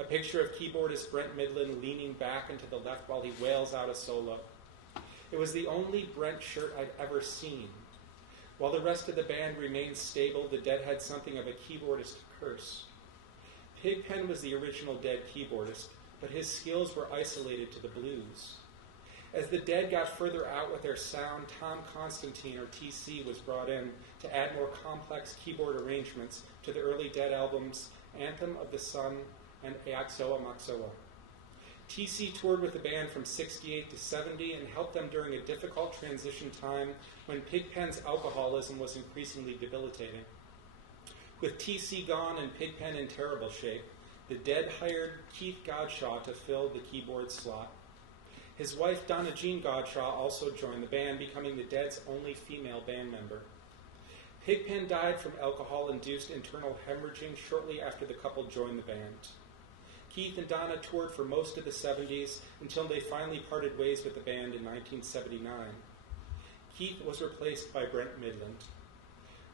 A picture of keyboardist Brent Midland leaning back and to the left while he wails out a solo. It was the only Brent shirt I'd ever seen. While the rest of the band remained stable, the Dead had something of a keyboardist curse. Pigpen was the original Dead keyboardist, but his skills were isolated to the blues. As the Dead got further out with their sound, Tom Constantine, or TC, was brought in to add more complex keyboard arrangements to the early Dead albums Anthem of the Sun and Axoa Maxoa. TC toured with the band from 68 to 70 and helped them during a difficult transition time when Pigpen's alcoholism was increasingly debilitating. With TC gone and Pigpen in terrible shape, the Dead hired Keith Godshaw to fill the keyboard slot. His wife, Donna Jean Godshaw, also joined the band, becoming the Dead's only female band member. Pigpen died from alcohol-induced internal hemorrhaging shortly after the couple joined the band. Keith and Donna toured for most of the 70s until they finally parted ways with the band in 1979. Keith was replaced by Brent Midland.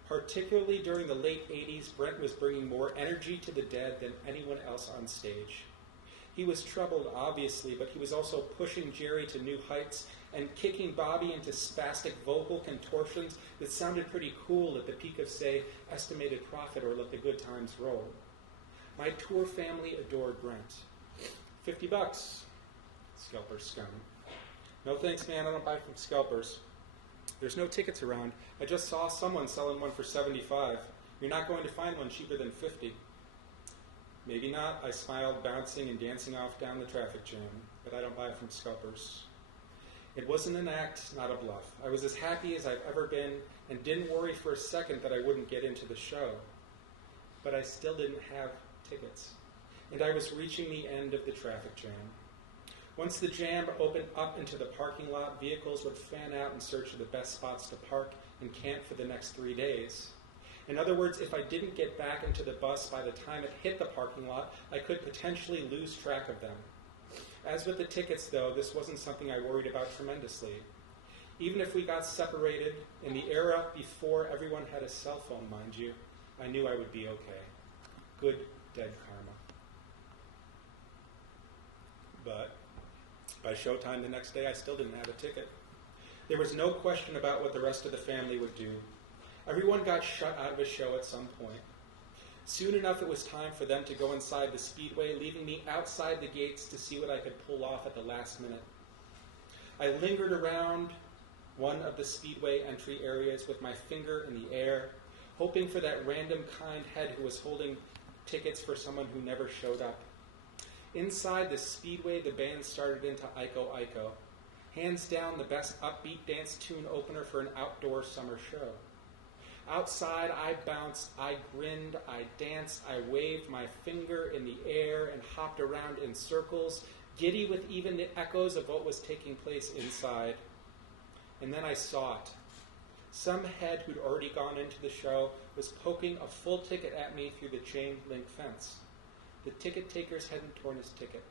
Particularly during the late 80s, Brent was bringing more energy to the Dead than anyone else on stage. He was troubled, obviously, but he was also pushing Jerry to new heights and kicking Bobby into spastic vocal contortions that sounded pretty cool at the peak of, say, Estimated Prophet or Let the Good Times Roll. My tour family adored Brent. $50. Scalper scum. No thanks, man, I don't buy from scalpers. There's no tickets around. I just saw someone selling one for $75. You're not going to find one cheaper than $50. Maybe not, I smiled, bouncing and dancing off down the traffic jam, but I don't buy from scalpers. It wasn't an act, not a bluff. I was as happy as I've ever been and didn't worry for a second that I wouldn't get into the show. But I still didn't have tickets, and I was reaching the end of the traffic jam. Once the jam opened up into the parking lot, vehicles would fan out in search of the best spots to park and camp for the next 3 days. In other words, if I didn't get back into the bus by the time it hit the parking lot, I could potentially lose track of them. As with the tickets, though, this wasn't something I worried about tremendously. Even if we got separated, in the era before everyone had a cell phone, mind you, I knew I would be okay. Good Dead karma. But by showtime the next day, I still didn't have a ticket. There was no question about what the rest of the family would do. Everyone got shut out of a show at some point. Soon enough, it was time for them to go inside the Speedway, leaving me outside the gates to see what I could pull off at the last minute. I lingered around one of the Speedway entry areas with my finger in the air, hoping for that random kind head who was holding tickets for someone who never showed up. Inside the Speedway, the band started into Iko Iko, hands down the best upbeat dance tune opener for an outdoor summer show. Outside, I bounced, I grinned, I danced, I waved my finger in the air and hopped around in circles, giddy with even the echoes of what was taking place inside. And then I saw it. Some head who'd already gone into the show was poking a full ticket at me through the chain link fence. The ticket taker's hadn't torn his ticket.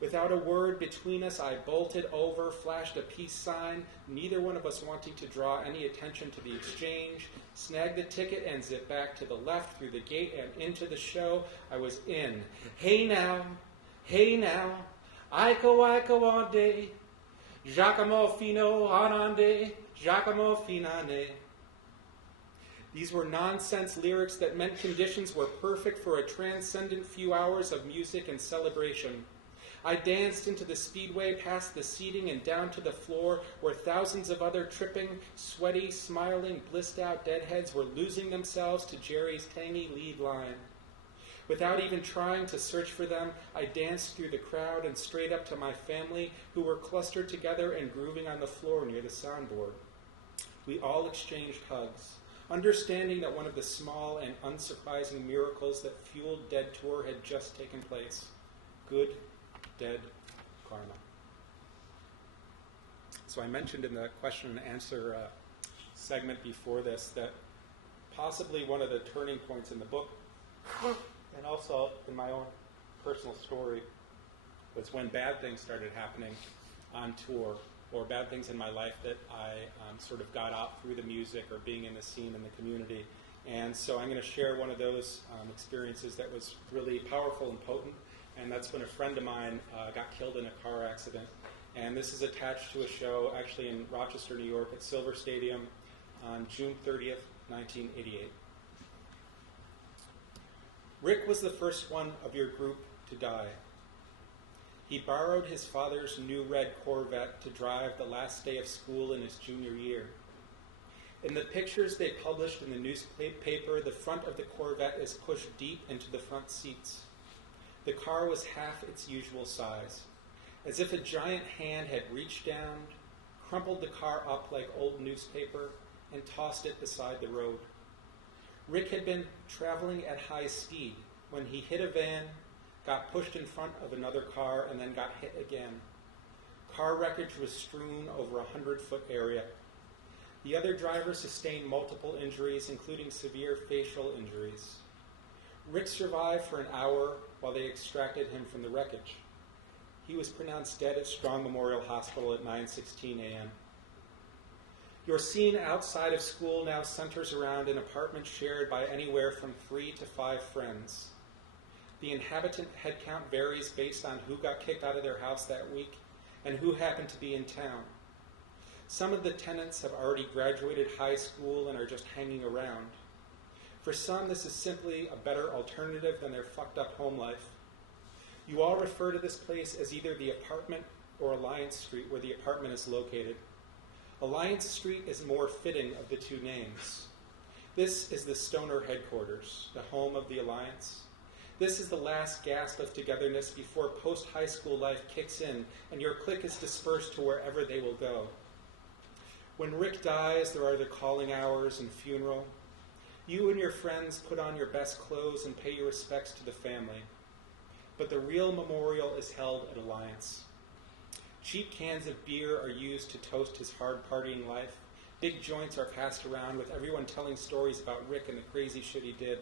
Without a word between us, I bolted over, flashed a peace sign, neither one of us wanting to draw any attention to the exchange, snagged the ticket and zipped back to the left through the gate and into the show. I was in. Hey now, Iko Iko all day, Giacomo fino anande, Giacomo finane. These were nonsense lyrics that meant conditions were perfect for a transcendent few hours of music and celebration. I danced into the Speedway, past the seating and down to the floor where thousands of other tripping, sweaty, smiling, blissed-out deadheads were losing themselves to Jerry's tangy lead line. Without even trying to search for them, I danced through the crowd and straight up to my family, who were clustered together and grooving on the floor near the soundboard. We all exchanged hugs, understanding that one of the small and unsurprising miracles that fueled Dead Tour had just taken place. Good Dead karma. So I mentioned in the question and answer segment before this that possibly one of the turning points in the book, and also in my own personal story, was when bad things started happening on tour, or bad things in my life that I sort of got out through the music or being in the scene in the community. And so I'm going to share one of those experiences that was really powerful and potent, and that's when a friend of mine got killed in a car accident. And this is attached to a show actually in Rochester, New York at Silver Stadium on June 30th, 1988. Rick was the first one of your group to die. He borrowed his father's new red Corvette to drive the last day of school in his junior year. In the pictures they published in the newspaper, the front of the Corvette is pushed deep into the front seats. The car was half its usual size, as if a giant hand had reached down, crumpled the car up like old newspaper, and tossed it beside the road. Rick had been traveling at high speed when he hit a van, got pushed in front of another car, and then got hit again. Car wreckage was strewn over a 100-foot area. The other driver sustained multiple injuries, including severe facial injuries. Rick survived for an hour while they extracted him from the wreckage. He was pronounced dead at Strong Memorial Hospital at 9:16 a.m. Your scene outside of school now centers around an apartment shared by anywhere from 3 to 5 friends. The inhabitant headcount varies based on who got kicked out of their house that week and who happened to be in town. Some of the tenants have already graduated high school and are just hanging around. For some, this is simply a better alternative than their fucked up home life. You all refer to this place as either the apartment or Alliance Street, where the apartment is located. Alliance Street is more fitting of the two names. This is the stoner headquarters, the home of the Alliance. This is the last gasp of togetherness before post-high school life kicks in and your clique is dispersed to wherever they will go. When Rick dies, there are the calling hours and funeral. You and your friends put on your best clothes and pay your respects to the family. But the real memorial is held at Alliance. Cheap cans of beer are used to toast his hard partying life. Big joints are passed around with everyone telling stories about Rick and the crazy shit he did.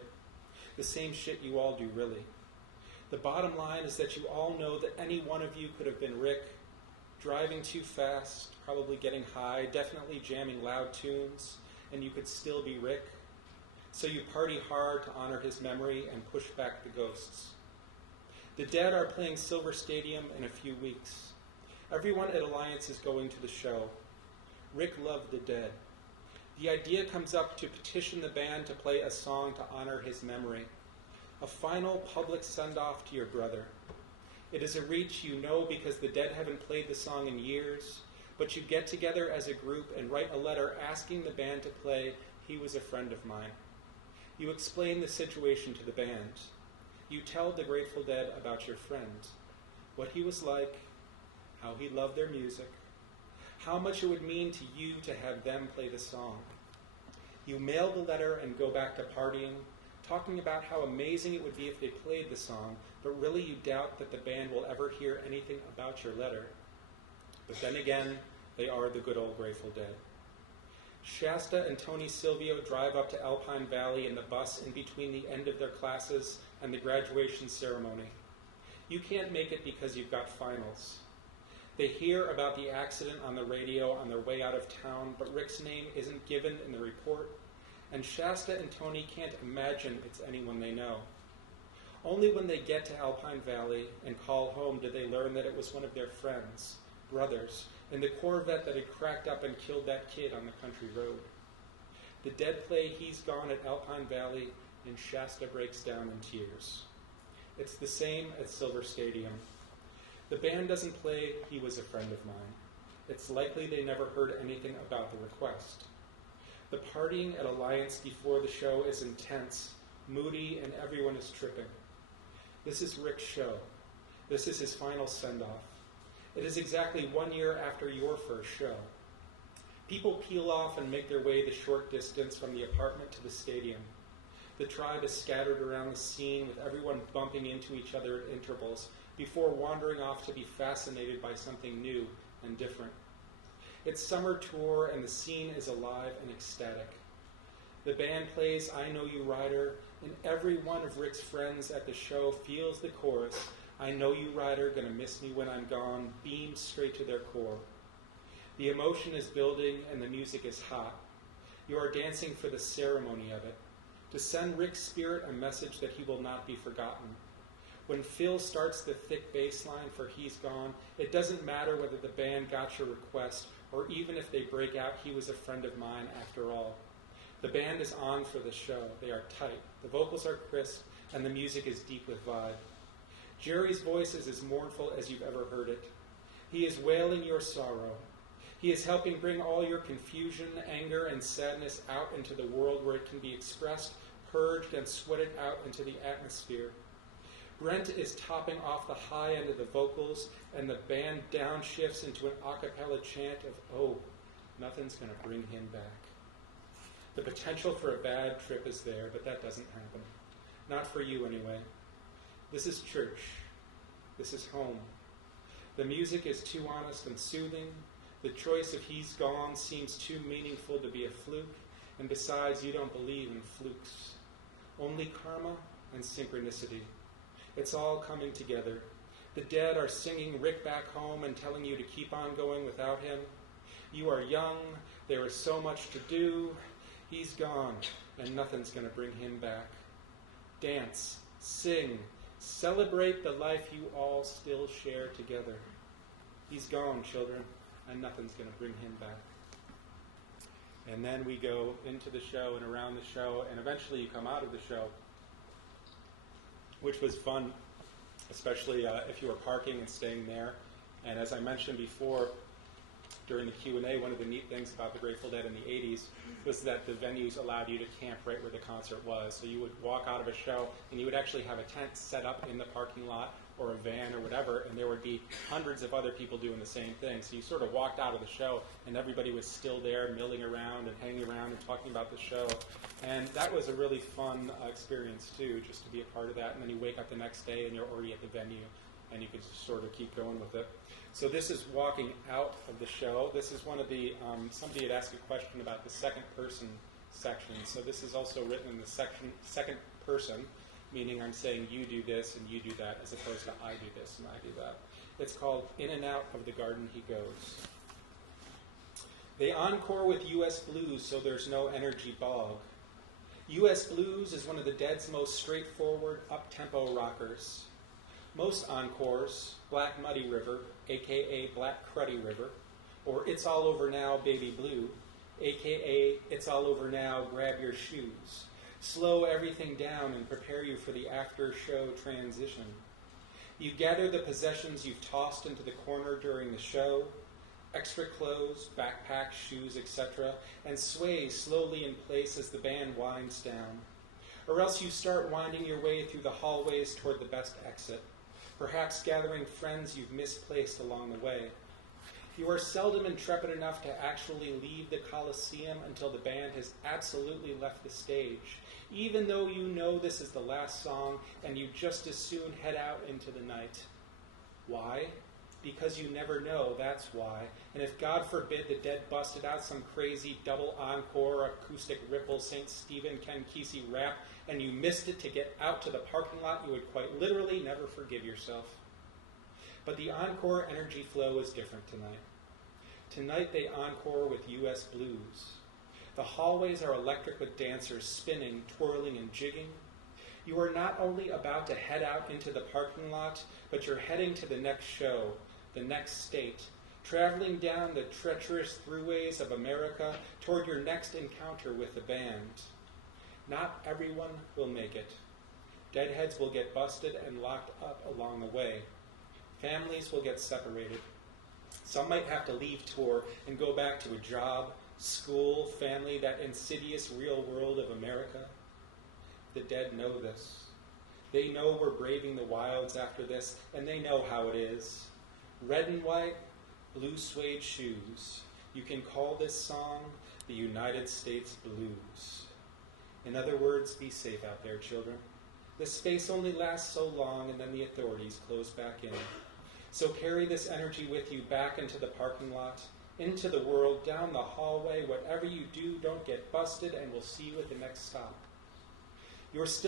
The same shit you all do, really. The bottom line is that you all know that any one of you could have been Rick, driving too fast, probably getting high, definitely jamming loud tunes, and you could still be Rick. So you party hard to honor his memory and push back the ghosts. The Dead are playing Silver Stadium in a few weeks. Everyone at Alliance is going to the show. Rick loved the Dead. The idea comes up to petition the band to play a song to honor his memory. A final public send-off to your brother. It is a reach you know because the Dead haven't played the song in years, but you get together as a group and write a letter asking the band to play He Was a Friend of Mine. You explain the situation to the band. You tell the Grateful Dead about your friend, what he was like, how he loved their music, how much it would mean to you to have them play the song. You mail the letter and go back to partying, talking about how amazing it would be if they played the song, but really you doubt that the band will ever hear anything about your letter. But then again, they are the good old Grateful Dead. Shasta and Tony Silvio drive up to Alpine Valley in the bus in between the end of their classes and the graduation ceremony. You can't make it because you've got finals. They hear about the accident on the radio on their way out of town, but Rick's name isn't given in the report, and Shasta and Tony can't imagine it's anyone they know. Only when they get to Alpine Valley and call home do they learn that it was one of their friends, brothers, in the Corvette that had cracked up and killed that kid on the country road. The Dead play He's Gone at Alpine Valley, and Shasta breaks down in tears. It's the same at Silver Stadium. The band doesn't play He Was a Friend of Mine. It's likely they never heard anything about the request. The partying at Alliance before the show is intense, moody, and everyone is tripping. This is Rick's show. This is his final send-off. It is exactly 1 year after your first show. People peel off and make their way the short distance from the apartment to the stadium. The tribe is scattered around the scene with everyone bumping into each other at intervals before wandering off to be fascinated by something new and different. It's summer tour and the scene is alive and ecstatic. The band plays I Know You Rider, and every one of Rick's friends at the show feels the chorus, I know you rider, gonna miss me when I'm gone, beamed straight to their core. The emotion is building and the music is hot. You are dancing for the ceremony of it. to send Rick's spirit a message that he will not be forgotten. When Phil starts the thick bass line for He's Gone, it doesn't matter whether the band got your request or even if they break out, he was a friend of mine after all. The band is on for the show. They are tight. The vocals are crisp, and the music is deep with vibe. Jerry's voice is as mournful as you've ever heard it. He is wailing your sorrow. He is helping bring all your confusion, anger, and sadness out into the world where it can be expressed, purged, and sweated out into the atmosphere. Brent is topping off the high end of the vocals, and the band downshifts into an a cappella chant of, oh, nothing's going to bring him back. The potential for a bad trip is there, but that doesn't happen. Not for you, anyway. This is church. This is home. The music is too honest and soothing. The choice of He's Gone seems too meaningful to be a fluke, and besides, you don't believe in flukes. Only karma and synchronicity. It's all coming together. The Dead are singing Rick back home and telling you to keep on going without him. You are young. There is so much to do. He's gone, and nothing's going to bring him back. Dance, sing, celebrate the life you all still share together. He's gone, children, and nothing's going to bring him back. And then we go into the show and around the show, and eventually you come out of the show, which was fun, especially if you were parking and staying there. And as I mentioned before, during the Q&A, one of the neat things about the Grateful Dead in the 80s was that the venues allowed you to camp right where the concert was. So you would walk out of a show, and you would actually have a tent set up in the parking lot or a van or whatever, and there would be hundreds of other people doing the same thing. So you sort of walked out of the show, and everybody was still there milling around and hanging around and talking about the show. And that was a really fun experience, too, just to be a part of that. And then you wake up the next day, and you're already at the venue, and you can just sort of keep going with it. So this is walking out of the show. This is one of the, somebody had asked a question about the second person section. So this is also written in the second person, meaning I'm saying you do this and you do that, as opposed to I do this and I do that. It's called In and Out of the Garden He Goes. They encore with U.S. Blues, so there's no energy bog. U.S. Blues is one of the Dead's most straightforward, up-tempo rockers. Most encores, Black Muddy River, a.k.a. Black Cruddy River, or It's All Over Now, Baby Blue, a.k.a. It's All Over Now, Grab Your Shoes, slow everything down and prepare you for the after-show transition. You gather the possessions you've tossed into the corner during the show, extra clothes, backpacks, shoes, etc., and sway slowly in place as the band winds down. Or else you start winding your way through the hallways toward the best exit, perhaps gathering friends you've misplaced along the way. You are seldom intrepid enough to actually leave the Coliseum until the band has absolutely left the stage, even though you know this is the last song and you just as soon head out into the night. Why? Because you never know, that's why. And if, God forbid, the Dead busted out some crazy double encore, acoustic ripple, St. Stephen, Ken Kesey rap, and you missed it to get out to the parking lot, you would quite literally never forgive yourself. But the encore energy flow is different tonight. Tonight they encore with U.S. Blues. The hallways are electric with dancers spinning, twirling, and jigging. You are not only about to head out into the parking lot, but you're heading to the next show, the next state, traveling down the treacherous throughways of America toward your next encounter with the band. Not everyone will make it. Deadheads will get busted and locked up along the way. Families will get separated. Some might have to leave tour and go back to a job, school, family, that insidious real world of America. The Dead know this. They know we're braving the wilds after this, and they know how it is. Red and white, blue suede shoes. You can call this song the United States Blues. In other words, be safe out there, children. This space only lasts so long, and then the authorities close back in. So carry this energy with you back into the parking lot, into the world, down the hallway. Whatever you do, don't get busted, and we'll see you at the next stop. You're still